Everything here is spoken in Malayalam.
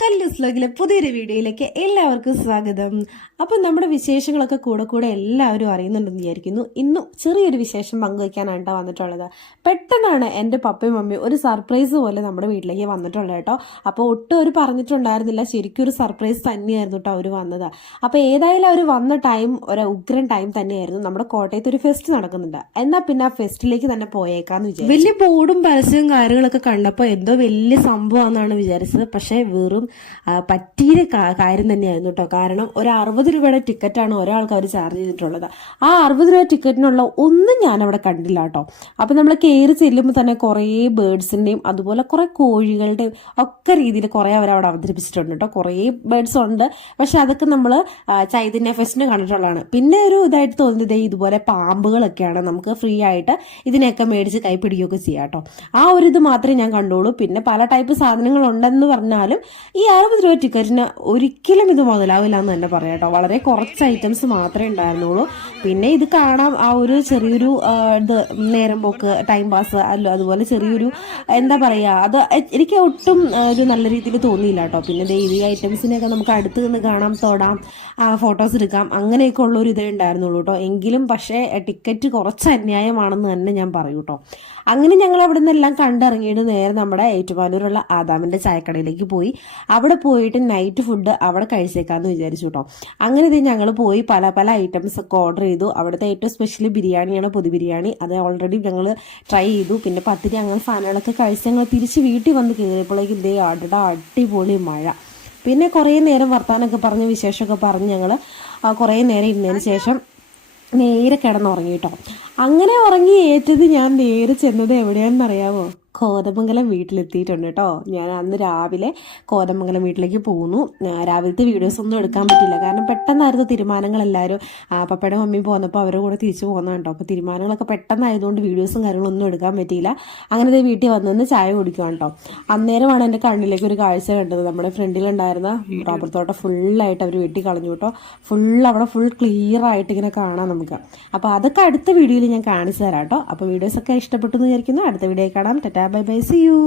കല്ലൂസ് വ്ലോഗിലെ പുതിയൊരു വീഡിയോയിലേക്ക് എല്ലാവർക്കും സ്വാഗതം. അപ്പം നമ്മുടെ വിശേഷങ്ങളൊക്കെ കൂടെ എല്ലാവരും അറിയുന്നുണ്ടെന്ന് വിചാരിക്കുന്നു. ഇന്നും ചെറിയൊരു വിശേഷം പങ്കുവയ്ക്കാനാണ് കേട്ടോ വന്നിട്ടുള്ളത്. പെട്ടെന്നാണ് എൻ്റെ പപ്പയും മമ്മിയും ഒരു സർപ്രൈസ് പോലെ നമ്മുടെ വീട്ടിലേക്ക് വന്നിട്ടുള്ളത് കേട്ടോ. അപ്പോൾ ഒട്ടും അവർ പറഞ്ഞിട്ടുണ്ടായിരുന്നില്ല, ശരിക്കും ഒരു സർപ്രൈസ് തന്നെയായിരുന്നു കേട്ടോ അവർ വന്നത്. അപ്പോൾ ഏതായാലും അവർ വന്ന ടൈം ഒരു ഉഗ്രൻ ടൈം തന്നെയായിരുന്നു. നമ്മുടെ കോട്ടയത്ത് ഒരു ഫെസ്റ്റ് നടക്കുന്നുണ്ട്, എന്നാൽ പിന്നെ ആ ഫെസ്റ്റിലേക്ക് തന്നെ പോയേക്കാന്ന് വിചാരിച്ചു. വലിയ ബോർഡും പരസ്യവും കാര്യങ്ങളൊക്കെ കണ്ടപ്പോൾ എന്തോ വലിയ സംഭവമാണെന്നാണ് വിചാരിച്ചത്. പക്ഷേ വെറും പറ്റിയ കാര്യം തന്നെയായിരുന്നു കേട്ടോ. കാരണം ഒരു 60 രൂപയുടെ ടിക്കറ്റാണ് ഒരാൾക്ക് അവർ ചാർജ് ചെയ്തിട്ടുള്ളത്. ആ 60 രൂപ ടിക്കറ്റിനുള്ള ഒന്നും ഞാനവിടെ കണ്ടില്ല കേട്ടോ. അപ്പം നമ്മൾ കയറി ചെല്ലുമ്പോൾ തന്നെ കുറേ ബേർഡ്സിൻ്റെയും അതുപോലെ കുറേ കോഴികളുടെയും ഒക്കെ രീതിയിൽ കുറേ അവരവിടെ അവതരിപ്പിച്ചിട്ടുണ്ട് കേട്ടോ. കുറേ ബേർഡ്സ് ഉണ്ട്, പക്ഷെ അതൊക്കെ നമ്മൾ ചൈതന്യ ഫെസ്റ്റിന് കണ്ടിട്ടുള്ളതാണ്. പിന്നെ ഒരു ഇതായിട്ട് തോന്നിയത് ഇതുപോലെ പാമ്പുകളൊക്കെയാണ്, നമുക്ക് ഫ്രീ ആയിട്ട് ഇതിനെയൊക്കെ മേടിച്ച് കൈ പിടിക്കുകയൊക്കെ ചെയ്യാം കേട്ടോ. ആ ഒരു ഇത് മാത്രമേ ഞാൻ കണ്ടുള്ളൂ. പിന്നെ പല ടൈപ്പ് സാധനങ്ങളുണ്ടെന്ന് പറഞ്ഞാലും ഈ 60 രൂപ ടിക്കറ്റിന് ഒരിക്കലും ഇത് മുതലാവില്ല എന്ന് തന്നെ പറയാം കേട്ടോ. വളരെ കുറച്ച് ഐറ്റംസ് മാത്രമേ ഉണ്ടായിരുന്നുള്ളൂ. പിന്നെ ഇത് കാണാം, ആ ഒരു ചെറിയൊരു ഇത് നേരം പോക്ക്, ടൈം പാസ് അല്ലോ, അതുപോലെ ചെറിയൊരു എന്താ പറയുക, അത് എനിക്ക് ഒട്ടും ഒരു നല്ല രീതിയിൽ തോന്നിയില്ല കേട്ടോ. പിന്നെ ഈ ഐറ്റംസിനെയൊക്കെ നമുക്ക് അടുത്ത് നിന്ന് കാണാം, തൊടാം, ഫോട്ടോസ് എടുക്കാം, അങ്ങനെയൊക്കെ ഉള്ളൊരു ഇതേ ഉണ്ടായിരുന്നുള്ളൂ കേട്ടോ. എങ്കിലും പക്ഷേ ടിക്കറ്റ് കുറച്ച് അന്യായമാണെന്ന് തന്നെ ഞാൻ പറയൂ കേട്ടോ. അങ്ങനെ ഞങ്ങൾ അവിടെ നിന്നെല്ലാം കണ്ടിറങ്ങിയിട്ട് നേരെ നമ്മുടെ ഏറ്റുമാനൂരുള്ള ആദാമിൻ്റെ ചായക്കടയിലേക്ക് പോയി. അവിടെ പോയിട്ട് നൈറ്റ് ഫുഡ് അവിടെ കഴിച്ചേക്കാമെന്ന് വിചാരിച്ചു കേട്ടോ. അങ്ങനെ ഇത് ഞങ്ങൾ പോയി പല ഐറ്റംസ് ഒക്കെ ഓർഡർ ചെയ്തു. അവിടുത്തെ ഏറ്റവും സ്പെഷ്യൽ ബിരിയാണിയാണ്, പൊതി ബിരിയാണി. അത് ഓൾറെഡി ഞങ്ങൾ ട്രൈ ചെയ്തു. പിന്നെ പത്തിരി അങ്ങനെ സാധനങ്ങളൊക്കെ കഴിച്ച് ഞങ്ങൾ തിരിച്ച് വീട്ടിൽ വന്ന് കയറിയപ്പോഴേക്കും ഇതേ അടിപൊളി മഴ. പിന്നെ കുറേ നേരം വർത്താനൊക്കെ പറഞ്ഞ് വിശേഷമൊക്കെ പറഞ്ഞ് ഞങ്ങൾ കുറേ നേരം ഇരുന്നതിന് ശേഷം നേരെ കിടന്നുറങ്ങി കേട്ടോ. അങ്ങനെ ഉറങ്ങി ഏറ്റത് ഞാൻ നേരെ ചെന്നത് എവിടെയാണെന്നറിയാമോ? കോതമംഗലം വീട്ടിലെത്തിയിട്ടുണ്ട് കേട്ടോ. ഞാൻ അന്ന് രാവിലെ കോതമംഗലം വീട്ടിലേക്ക് പോകുന്നു. രാവിലത്തെ വീഡിയോസ് ഒന്നും എടുക്കാൻ പറ്റില്ല, കാരണം പെട്ടെന്നായിരുന്നു തീരുമാനങ്ങളെല്ലാവരും. പപ്പയുടെ മമ്മിയും പോന്നപ്പോൾ അവരുടെ കൂടെ തിരിച്ചു പോകുന്നതാണ് കേട്ടോ. അപ്പോൾ തീരുമാനങ്ങളൊക്കെ പെട്ടെന്നായതുകൊണ്ട് വീഡിയോസും കാര്യങ്ങളൊന്നും എടുക്കാൻ പറ്റിയില്ല. അങ്ങനെ വീട്ടിൽ വന്നു ചായ കുടിക്കുവാണ് കേട്ടോ. അന്നേരമാണ് എൻ്റെ കണ്ണിലേക്ക് ഒരു കാഴ്ച കണ്ടത്. നമ്മുടെ ഫ്രണ്ടിലുണ്ടായിരുന്ന റബ്ബർ തോട്ടം ഫുള്ളായിട്ട് അവർ വെട്ടി കളഞ്ഞു കേട്ടോ. അവിടെ ഫുൾ ക്ലിയർ ആയിട്ട് ഇങ്ങനെ കാണാം നമുക്ക്. അപ്പോൾ അതൊക്കെ അടുത്ത വീഡിയോയിൽ ഞാൻ കാണിച്ചു തരാം കേട്ടോ. അപ്പോൾ വീഡിയോസൊക്കെ ഇഷ്ടപ്പെട്ടു എന്ന് വിചാരിക്കുന്നു. അടുത്ത വീഡിയോ കാണാം. Tata, bye bye, see U.